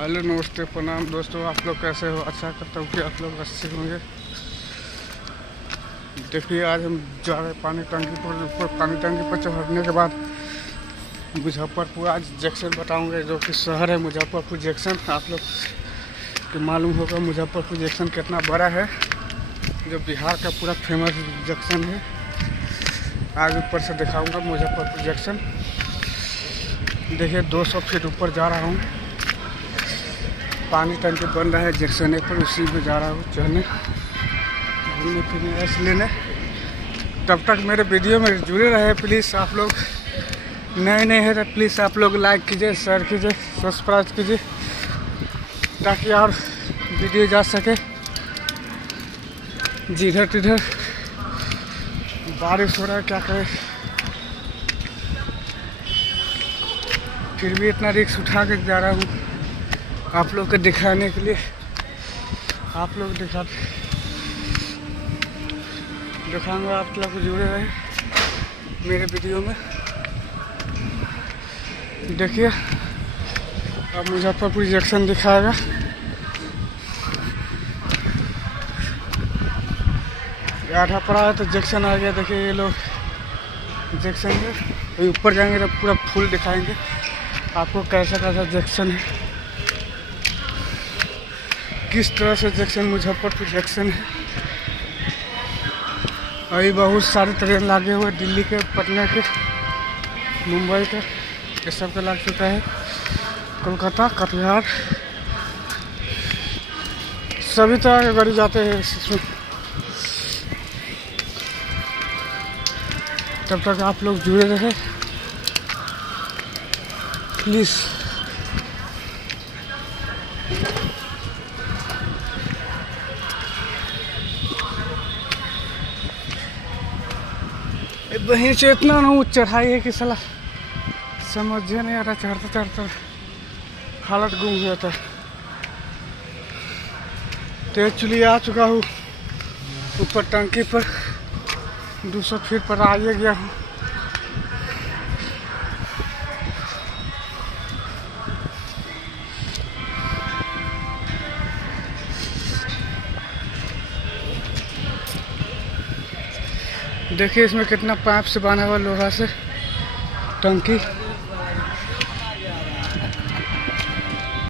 Hello नमस्ते प्रणाम दोस्तों, आप लोग कैसे हो। आशा करता हूँ कि आप लोग अच्छे होंगे। देखिए आज हम जा रहे हैं पानी टंकी पर। ऊपर पानी टंकी पर चढ़ने के बाद मुजफ्फरपुर आज जंक्शन बताऊंगे, जो कि शहर है मुजफ्फरपुर जंक्शन। आप लोग को मालूम होगा मुजफ्फरपुर जंक्शन कितना बड़ा है, जो बिहार का पूरा फेमस जंक्शन है। आज ऊपर से दिखाऊंगा मुजफ्फरपुर जंक्शन। देखिए 200 फीट ऊपर जा रहा हूँ। पानी टंकी बन रहा है जंक्शन पर, उसी में जा रहा हूँ चढ़ने, घूमने फिरने ऐस लेने। तब तक मेरे वीडियो में जुड़े रहे प्लीज़। आप लोग नए हैं तो प्लीज़ आप लोग लाइक कीजिए, शेयर कीजिए, सब्सक्राइब कीजिए, ताकि और वीडियो जा सके। जिधर तिधर बारिश हो रहा है, क्या करें, फिर भी इतना रिस्क उठा के जा रहा हूँ आप लोग को दिखाने के लिए। आप लोग दिखाऊंगा, आप लोग जुड़े रहे मेरे वीडियो में। देखिए अब मुजफ्फरपुर जंक्शन दिखाएगा। आधा पड़ा है तो जंक्शन आ गया। देखिए ये लोग जंक्शन है, ऊपर जाएंगे तो पूरा फुल दिखाएंगे आपको कैसा कैसा जंक्शन है, किस तरह से जंक्शन मुजफ्फरपुर जंक्शन है। अभी बहुत सारे ट्रेन लगे हुए, दिल्ली के, पटना के, मुंबई के, ये सब का लग चुका है। कोलकाता, कटिहार, सभी तरह के गाड़ी जाते हैं इसमें। तब तक आप लोग जुड़े रहे प्लीज़। वहीं से इतना ना चढ़ाई है कि साला समझे नहीं आ रहा। चढ़ते चढ़ते हालत गुम हो जाता है। तो एक्चुअली आ चुका हूँ ऊपर टंकी पर, 200 फीट पर आ गया हूँ। देखिए इसमें कितना पाइप से बना हुआ लोहा से टंकी।